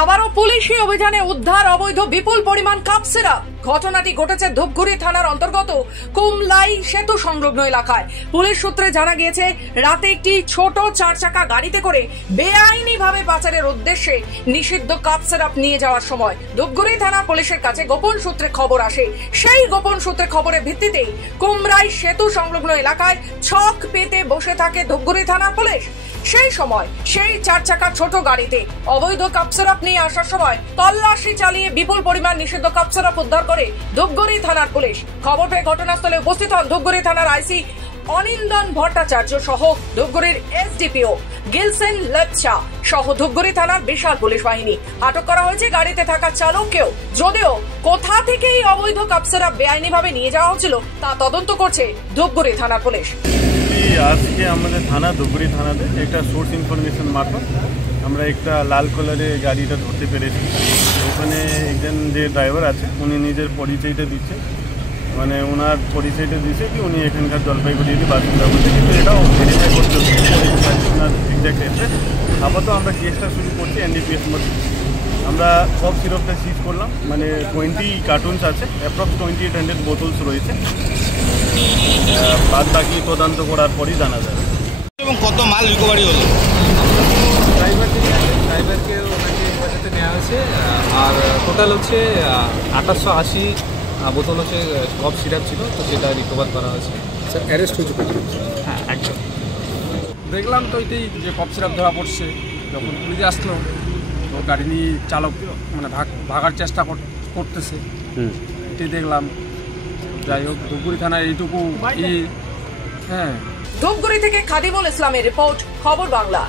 আবারও পুলিশি অভিযানে উদ্ধার অবৈধ বিপুল পরিমাণ কাপ সিরাপ। ঘটনাটি ঘটেছে ধূপগুড়ি থানার অন্তর্গত কুমলাই সেতু সংলগ্ন এলাকায়। পুলিশ সূত্রে জানা গিয়েছে, রাতে একটি ছোট 4 চাকা গাড়িতে করে বেআইনিভাবে পাচারের উদ্দেশ্যে নিষিদ্ধ কাপ সিরাপ নিয়ে যাওয়ার সময় ধূপগুড়ি থানা পুলিশের কাছে গোপন সূত্রে খবর আসে। সেই গোপন সূত্রে খবরের ভিত্তিতে কুমলাই সেতু সংলগ্ন এলাকায় ছক পেতে বসে থাকে ধূপগুড়ি থানার পুলিশ। সেই সময় সেই 4 চাকা ছোট গাড়িতে অবৈধ কাপ সিরাপ নিয়ে আসার সময় তল্লাশি চালিয়ে বিপুল পরিমাণ নিষিদ্ধ কাপ সিরাপ উদ্ধার করে ধূপগুড়ি থানার পুলিশ। খবর পেয়ে ঘটনাস্থলে উপস্থিত হন ধূপগুড়ি থানার আইসি অনিন্দন ভট্টাচার্য সহ ধূপগুড়ির এসডিপিও গিলসেন লেপচা সহ ধূপগুড়ি থানার বিশাল পুলিশ বাহিনী। আটক করা হয়েছে গাড়িতে থাকা চালককেও। যদিও কোথা থেকে এই অবৈধ কাপ সিরাপ বেআইনিভাবে নিয়ে যাওয়া হচ্ছিল তা তদন্ত করছে ধূপগুড়ি থানার পুলিশ। আজকে আমাদের থানা ধূপগুড়ি থানাতে একটা সোর্স ইনফরমেশন মারফত আমরা একটা লাল কালারের গাড়িটা ধরতে পেরেছি। ওখানে একজন যে ড্রাইভার আছে উনি নিজের পরিচয়টা দিচ্ছে, মানে ওনার পরিচয়টা দিচ্ছে কি উনি এখানকার জলপাইগুড়ির বাসিন্দা বলছে, কিন্তু এটাও ভেরিফাই করতে হচ্ছে ওনার এক্সাক্ট অ্যাড্রেস। আপাতত আমরা কেসটা শুরু করছি এনডিপিএস মধ্যে। আমরা সব সিরাপটা সিজ করলাম, মানে 20 কার্টুনস আছে, অ্যাপ্রক্স 2800 বোতলস রয়েছে। বাদ বাকি তদন্ত করার পরই জানা যাবে। এবং কত মাল রিকভারি হলো? ড্রাইভারকে ওনাকে হেফাজতে নেওয়া হয়েছে। আর টোটাল হচ্ছে 2880 বোতল হচ্ছে কফ সিরাপ ছিল, তো সেটা রিকভার করা হয়েছে। স্যার অ্যারেস্ট হয়েছে কত? হ্যাঁ, একদম দেখলাম তো এটাই যে কফ সিরাপ ধরা পড়ছে। যখন পুলিশে আসলো তো গাড়ি নিয়ে চালক মানে ভাগার চেষ্টা করতেছে, এটাই দেখলাম। যাই হোক, ধূপগুড়ি থানায় এইটুকু। হ্যাঁ, ধূপগুড়ি থেকে খাদিমুল ইসলামের রিপোর্ট, খবর বাংলা।